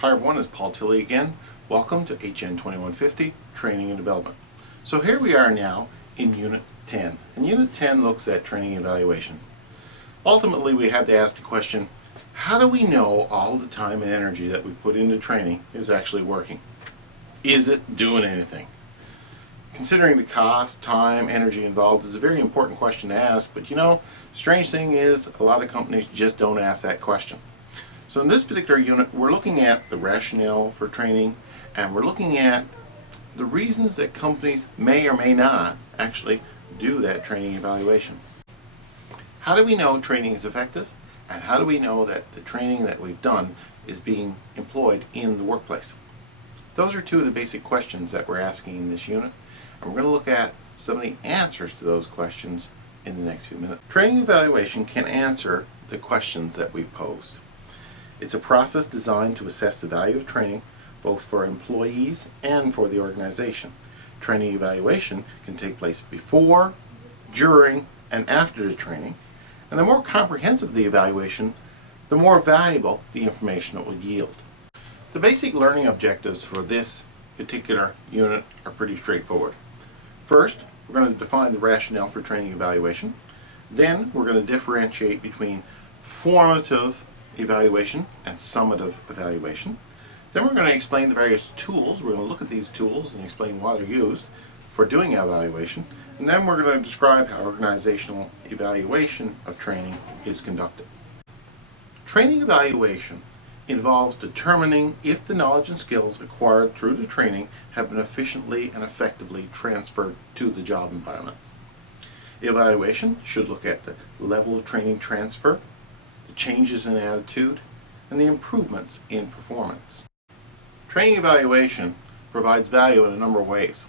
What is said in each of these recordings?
Hi everyone, it's Paul Tilley again. Welcome to HN2150 Training and Development. So here we are now in Unit 10, and Unit 10 looks at training evaluation. Ultimately, we had to ask the question, how do we know all the time and energy that we put into training is actually working? Is it doing anything? Considering the cost, time, energy involved is a very important question to ask, but strange thing is a lot of companies just don't ask that question. So in this particular unit, we're looking at the rationale for training, and we're looking at the reasons that companies may or may not actually do that training evaluation. How do we know training is effective, and how do we know that the training that we've done is being employed in the workplace? Those are two of the basic questions that we're asking in this unit, and we're going to look at some of the answers to those questions in the next few minutes. Training evaluation can answer the questions that we've posed. It's a process designed to assess the value of training both for employees and for the organization. Training evaluation can take place before, during, and after the training, and the more comprehensive the evaluation, the more valuable the information it will yield. The basic learning objectives for this particular unit are pretty straightforward. First, we're going to define the rationale for training evaluation. Then we're going to differentiate between formative evaluation and summative evaluation. Then we're going to explain the various tools. We're going to look at these tools and explain why they're used for doing evaluation. And then we're going to describe how organizational evaluation of training is conducted. Training evaluation involves determining if the knowledge and skills acquired through the training have been efficiently and effectively transferred to the job environment. Evaluation should look at the level of training transfer, the changes in attitude, and the improvements in performance. Training evaluation provides value in a number of ways,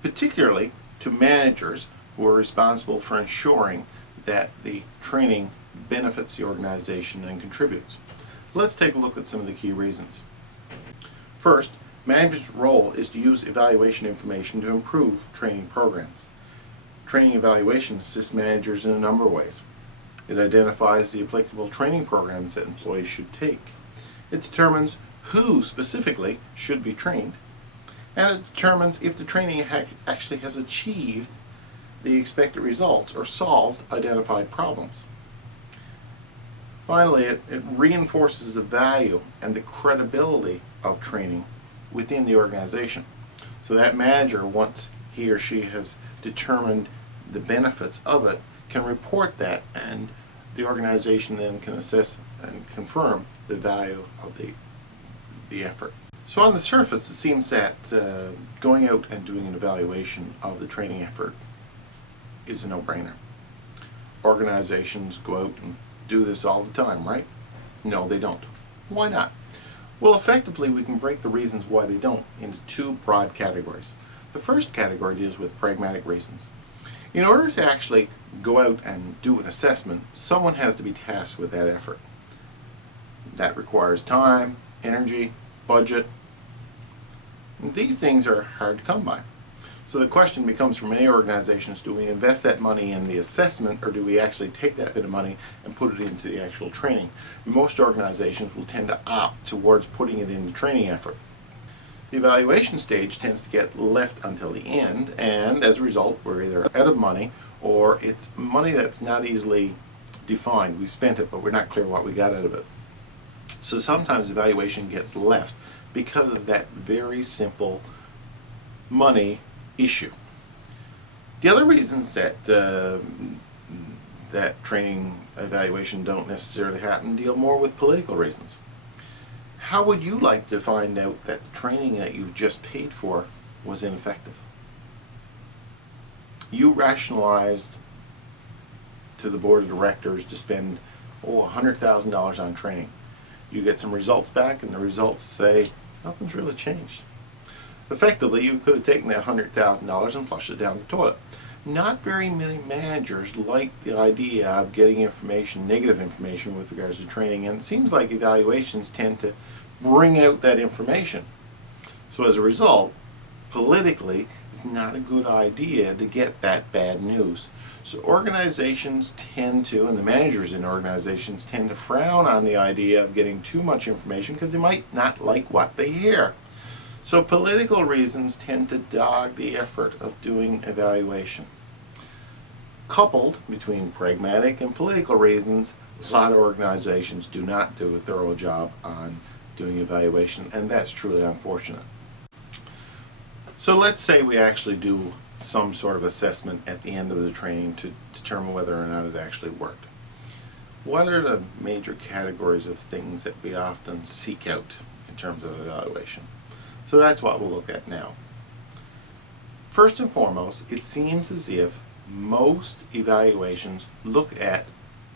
particularly to managers who are responsible for ensuring that the training benefits the organization and contributes. Let's take a look at some of the key reasons. First, management's role is to use evaluation information to improve training programs. Training evaluation assists managers in a number of ways. It identifies the applicable training programs that employees should take. It determines who specifically should be trained. And it determines if the training actually has achieved the expected results or solved identified problems. Finally, it reinforces the value and the credibility of training within the organization. So that manager, once he or she has determined the benefits of it, can report that, and the organization then can assess and confirm the value of the effort. So on the surface, it seems that going out and doing an evaluation of the training effort is a no-brainer. Organizations go out and do this all the time, right? No, they don't. Why not? Well, effectively, we can break the reasons why they don't into two broad categories. The first category deals with pragmatic reasons. In order to actually go out and do an assessment, someone has to be tasked with that effort. That requires time, energy, budget. And these things are hard to come by. So the question becomes for many organizations, do we invest that money in the assessment, or do we actually take that bit of money and put it into the actual training? Most organizations will tend to opt towards putting it in the training effort. The evaluation stage tends to get left until the end, and as a result, we're either out of money or it's money that's not easily defined. We spent it, but we're not clear what we got out of it. So sometimes evaluation gets left because of that very simple money issue. The other reasons that that training evaluation don't necessarily happen deal more with political reasons. How would you like to find out that the training that you've just paid for was ineffective? You rationalized to the board of directors to spend $100,000 on training. You get some results back, and the results say nothing's really changed. Effectively, you could have taken that $100,000 and flushed it down the toilet. Not very many managers like the idea of getting information, negative information with regards to training, and it seems like evaluations tend to bring out that information. So as a result, politically, it's not a good idea to get that bad news. So organizations tend to, and the managers in organizations tend to frown on the idea of getting too much information because they might not like what they hear. So political reasons tend to dog the effort of doing evaluation. Coupled between pragmatic and political reasons, a lot of organizations do not do a thorough job on doing evaluation, and that's truly unfortunate. So let's say we actually do some sort of assessment at the end of the training to determine whether or not it actually worked. What are the major categories of things that we often seek out in terms of evaluation? So that's what we'll look at now. First and foremost, it seems as if most evaluations look at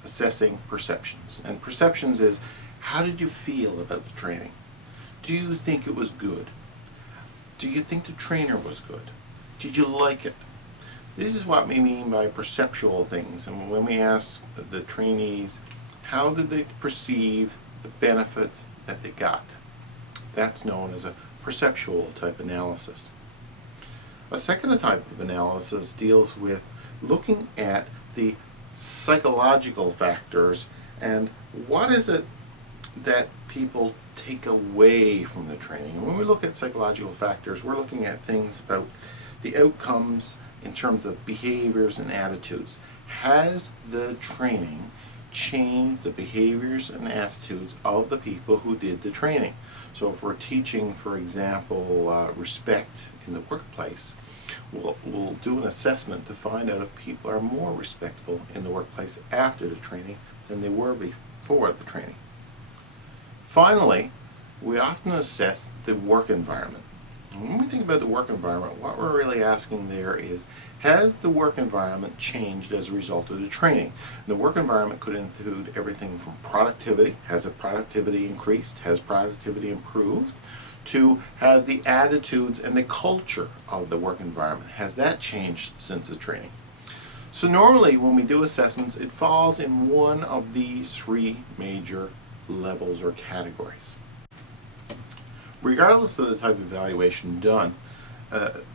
assessing perceptions. And perceptions is, how did you feel about the training? Do you think it was good? Do you think the trainer was good? Did you like it? This is what we mean by perceptual things. And when we ask the trainees, how did they perceive the benefits that they got? That's known as a perceptual type analysis. A second type of analysis deals with looking at the psychological factors and what is it that people take away from the training. And when we look at psychological factors, we're looking at things about the outcomes in terms of behaviors and attitudes. Has the training changed the behaviors and attitudes of the people who did the training? So if we're teaching, for example, respect in the workplace, we'll do an assessment to find out if people are more respectful in the workplace after the training than they were before the training. Finally, we often assess the work environment. When we think about the work environment, what we're really asking there is, has the work environment changed as a result of the training? The work environment could include everything from productivity, has the productivity increased, has productivity improved, to have the attitudes and the culture of the work environment. Has that changed since the training? So normally when we do assessments, it falls in one of these three major levels or categories. Regardless of the type of evaluation done,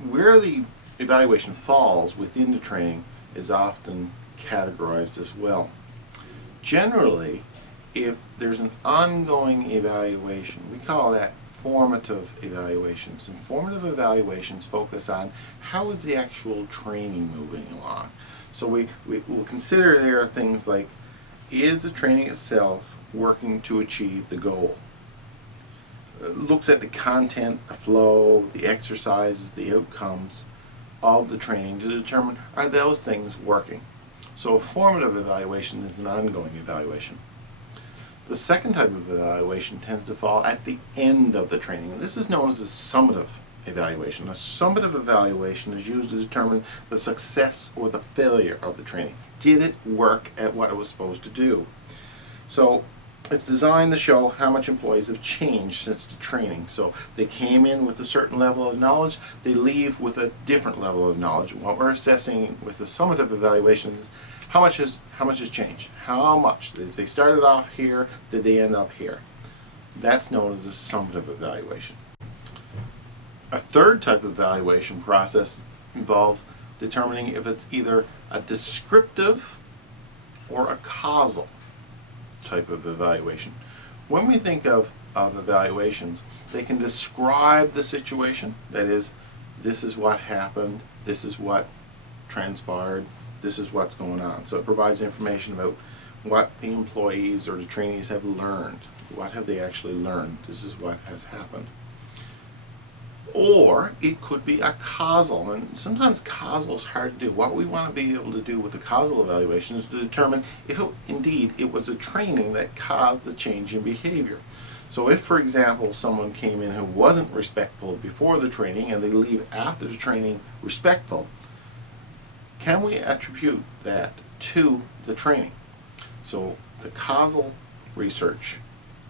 where the evaluation falls within the training is often categorized as well. Generally, if there's an ongoing evaluation, we call that formative evaluations. And formative evaluations focus on how is the actual training moving along. So we'll consider there things like, is the training itself working to achieve the goal? Looks at the content, the flow, the exercises, the outcomes of the training to determine, are those things working? So a formative evaluation is an ongoing evaluation. The second type of evaluation tends to fall at the end of the training. And this is known as a summative evaluation. A summative evaluation is used to determine the success or the failure of the training. Did it work at what it was supposed to do? So it's designed to show how much employees have changed since the training. So they came in with a certain level of knowledge, they leave with a different level of knowledge. And what we're assessing with the summative evaluation is how much has changed? How much? If they started off here, did they end up here? That's known as a summative evaluation. A third type of evaluation process involves determining if it's either a descriptive or a causal type of evaluation. When we think of evaluations, they can describe the situation. That is, this is what happened, this is what transpired, this is what's going on. So it provides information about what the employees or the trainees have learned. What have they actually learned? This is what has happened. Or it could be a causal, and sometimes causal is hard to do. What we want to be able to do with the causal evaluation is to determine if indeed it was a training that caused the change in behavior. So if, for example, someone came in who wasn't respectful before the training and they leave after the training respectful, can we attribute that to the training? So the causal research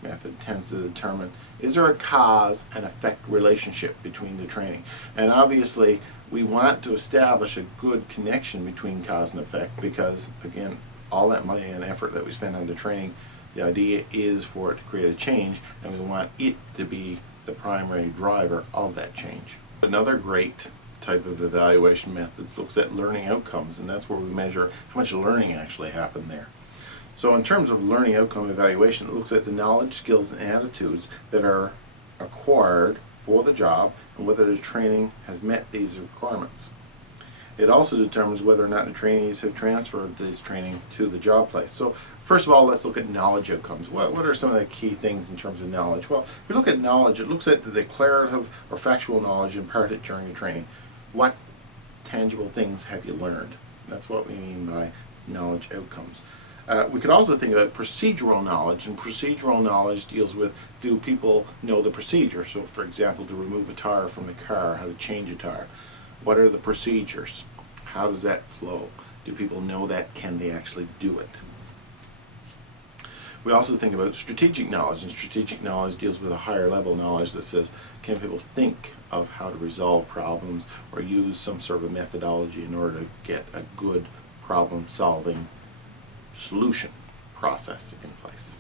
method tends to determine, is there a cause and effect relationship between the training? And obviously we want to establish a good connection between cause and effect because, again, all that money and effort that we spend on the training, the idea is for it to create a change, and we want it to be the primary driver of that change. Another great type of evaluation methods looks at learning outcomes, and that's where we measure how much learning actually happened there. So in terms of learning outcome evaluation, it looks at the knowledge, skills, and attitudes that are acquired for the job and whether the training has met these requirements. It also determines whether or not the trainees have transferred this training to the job place. So first of all, let's look at knowledge outcomes. What are some of the key things in terms of knowledge? Well, if you look at knowledge, it looks at the declarative or factual knowledge imparted during the training. What tangible things have you learned? That's what we mean by knowledge outcomes. We could also think about procedural knowledge, and procedural knowledge deals with, do people know the procedure? So for example, to remove a tire from the car, how to change a tire. What are the procedures? How does that flow? Do people know that? Can they actually do it? We also think about strategic knowledge, and strategic knowledge deals with a higher level knowledge that says, can people think of how to resolve problems or use some sort of methodology in order to get a good problem solving solution process in place.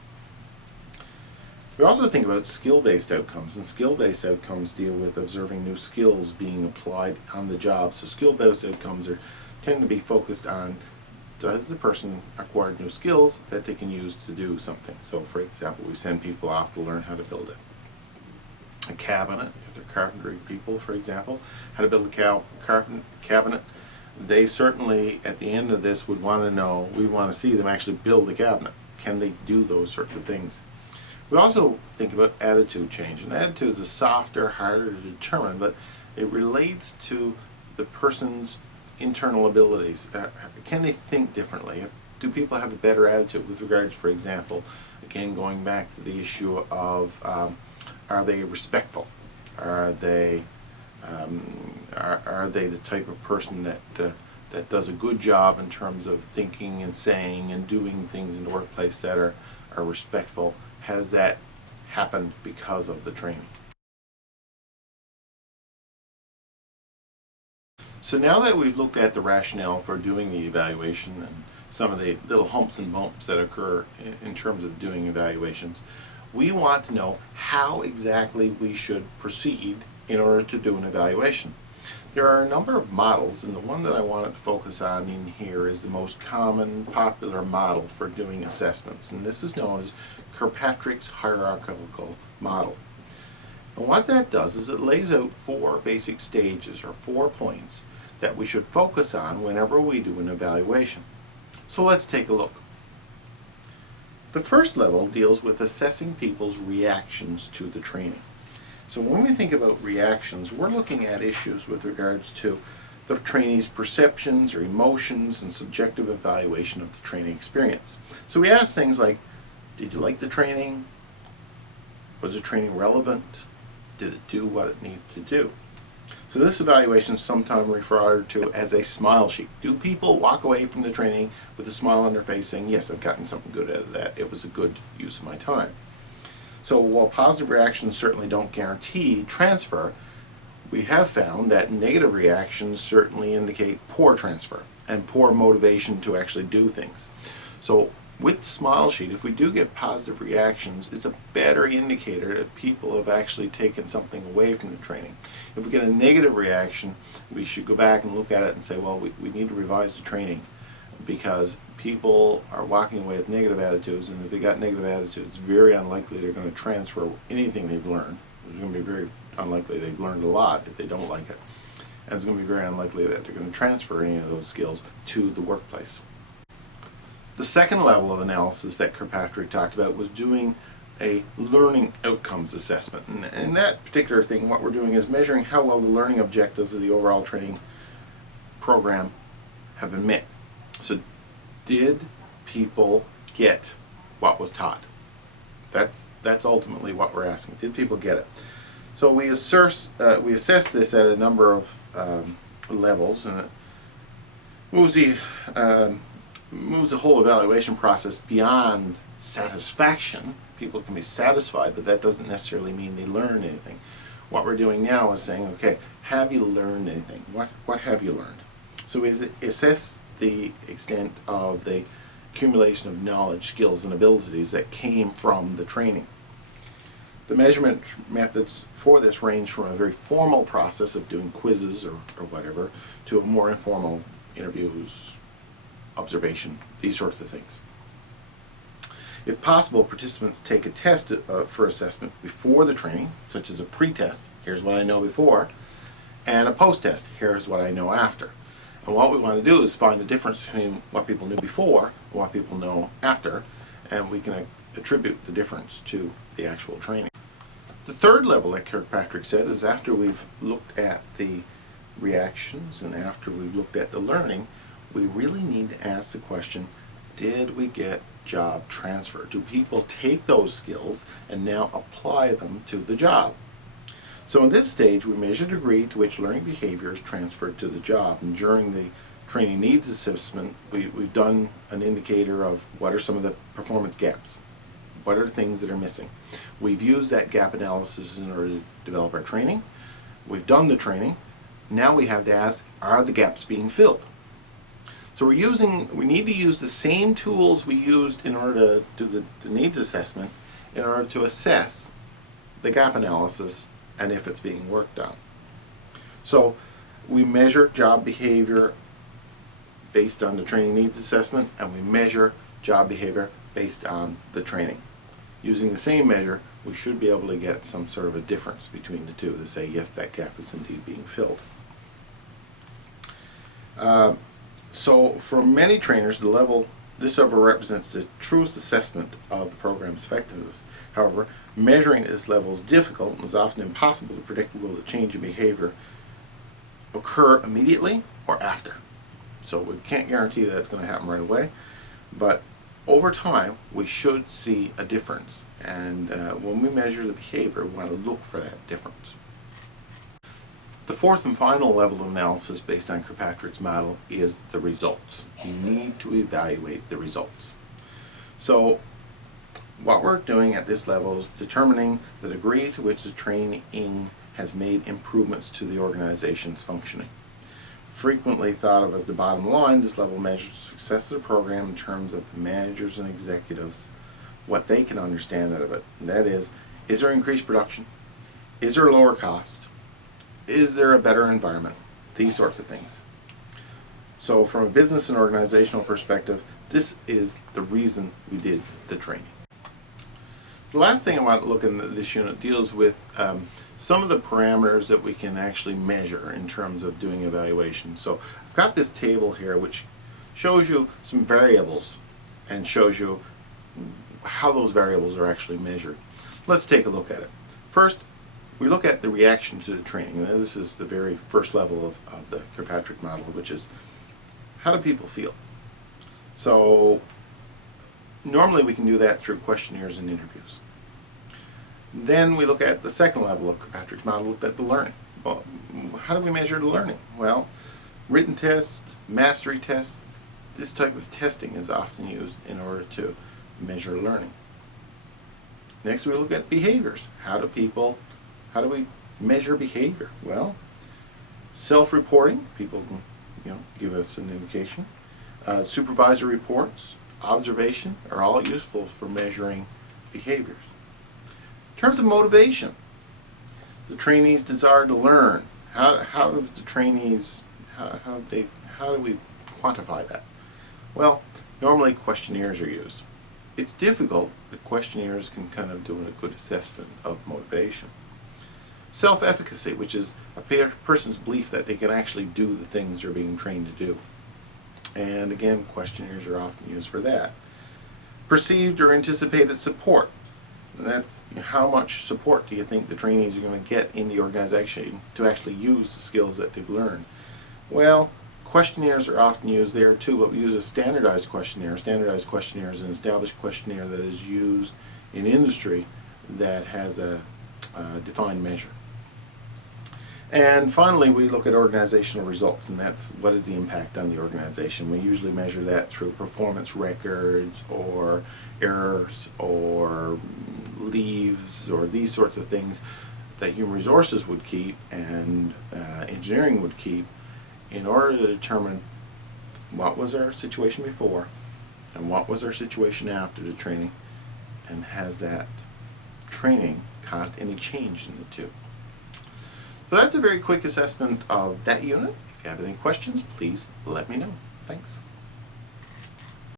We also think about skill-based outcomes, and skill-based outcomes deal with observing new skills being applied on the job. So skill-based outcomes tend to be focused on, does the person acquire new skills that they can use to do something? So for example, we send people off to learn how to build a cabinet, if they're carpentry people, for example, how to build a cabinet. They certainly, at the end of this, would want to know, we want to see them actually build the cabinet. Can they do those sorts of things? We also think about attitude change, and attitude is a softer, harder to determine, but it relates to the person's internal abilities. Can they think differently? Do people have a better attitude with regards, for example, again going back to the issue of are they respectful? Are they the type of person that does a good job in terms of thinking and saying and doing things in the workplace that are respectful? Has that happened because of the training? So now that we've looked at the rationale for doing the evaluation and some of the little humps and bumps that occur in terms of doing evaluations, we want to know how exactly we should proceed in order to do an evaluation. There are a number of models, and the one that I wanted to focus on in here is the most common, popular model for doing assessments, and this is known as Kirkpatrick's hierarchical model. And what that does is it lays out 4 basic stages, or 4 points, that we should focus on whenever we do an evaluation. So let's take a look. The first level deals with assessing people's reactions to the training. So when we think about reactions, we're looking at issues with regards to the trainee's perceptions or emotions and subjective evaluation of the training experience. So we ask things like, did you like the training? Was the training relevant? Did it do what it needed to do? So this evaluation is sometimes referred to as a smile sheet. Do people walk away from the training with a smile on their face saying, yes, I've gotten something good out of that. It was a good use of my time. So while positive reactions certainly don't guarantee transfer, we have found that negative reactions certainly indicate poor transfer and poor motivation to actually do things. So with the smile sheet, if we do get positive reactions, it's a better indicator that people have actually taken something away from the training. If we get a negative reaction, we should go back and look at it and say, well, we need to revise the training, because people are walking away with negative attitudes, and if they got negative attitudes, it's very unlikely they're going to transfer anything they've learned. It's going to be very unlikely they've learned a lot if they don't like it. And it's going to be very unlikely that they're going to transfer any of those skills to the workplace. The second level of analysis that Kirkpatrick talked about was doing a learning outcomes assessment. And in that particular thing, what we're doing is measuring how well the learning objectives of the overall training program have been met. So did people get what was taught? That's ultimately what we're asking. Did people get it? So we assess this at a number of levels, and it moves the whole evaluation process beyond satisfaction. People can be satisfied, but that doesn't necessarily mean they learn anything. What we're doing now is saying, okay, have you learned anything? What have you learned? So we assess the extent of the accumulation of knowledge, skills, and abilities that came from the training. The measurement methods for this range from a very formal process of doing quizzes or whatever to a more informal interviews, observation, these sorts of things. If possible, participants take a test for assessment before the training, such as a pre-test, here's what I know before, and a post-test, here's what I know after. And what we want to do is find the difference between what people knew before and what people know after, and we can attribute the difference to the actual training. The third level that Kirkpatrick said is after we've looked at the reactions and after we've looked at the learning, we really need to ask the question, did we get job transfer? Do people take those skills and now apply them to the job? So in this stage, we measure the degree to which learning behavior is transferred to the job. And during the training needs assessment, we've done an indicator of what are some of the performance gaps. What are the things that are missing? We've used that gap analysis in order to develop our training. We've done the training. Now we have to ask, are the gaps being filled? So we need to use the same tools we used in order to do the needs assessment in order to assess the gap analysis and if it's being worked on. So we measure job behavior based on the training needs assessment, and we measure job behavior based on the training. Using the same measure, we should be able to get some sort of a difference between the two to say, yes, that gap is indeed being filled. So for many trainers, this level represents the truest assessment of the program's effectiveness. However, measuring at this level is difficult and is often impossible to predict will the change in behavior occur immediately or after. So we can't guarantee that it's going to happen right away, but over time we should see a difference, and when we measure the behavior, we want to look for that difference. The fourth and final level of analysis based on Kirkpatrick's model is the results. You need to evaluate the results. So what we're doing at this level is determining the degree to which the training has made improvements to the organization's functioning. Frequently thought of as the bottom line, this level measures the success of the program in terms of the managers and executives, what they can understand out of it. And that is there increased production? Is there lower cost? Is there a better environment? These sorts of things. So from a business and organizational perspective, this is the reason we did the training. The last thing I want to look in this unit deals with some of the parameters that we can actually measure in terms of doing evaluation. So I've got this table here which shows you some variables and shows you how those variables are actually measured. Let's take a look at it. First, we look at the reaction to the training, and this is the very first level of the Kirkpatrick model, which is how do people feel? So normally we can do that through questionnaires and interviews. Then we look at the second level of Kirkpatrick's model, looked at the learning. Well, how do we measure the learning? Well, written tests, mastery tests, this type of testing is often used in order to measure learning. Next we look at behaviors. How do we measure behavior? Well, self-reporting, people can give us an indication. Supervisor reports, observation are all useful for measuring behaviors. In terms of motivation, the trainees' desire to learn. How do the trainees, how do we quantify that? Well, normally questionnaires are used. It's difficult, but questionnaires can kind of do a good assessment of motivation. Self-efficacy, which is a person's belief that they can actually do the things they're being trained to do. And again, questionnaires are often used for that. Perceived or anticipated support. And that's how much support do you think the trainees are going to get in the organization to actually use the skills that they've learned? Well, questionnaires are often used there too, but we use a standardized questionnaire. Standardized questionnaire is an established questionnaire that is used in industry that has a defined measure. And finally, we look at organizational results, and that's what is the impact on the organization. We usually measure that through performance records or errors or leaves or these sorts of things that human resources would keep and engineering would keep in order to determine what was our situation before and what was our situation after the training, and has that training caused any change in the two. So that's a very quick assessment of that unit. If you have any questions, please let me know. Thanks.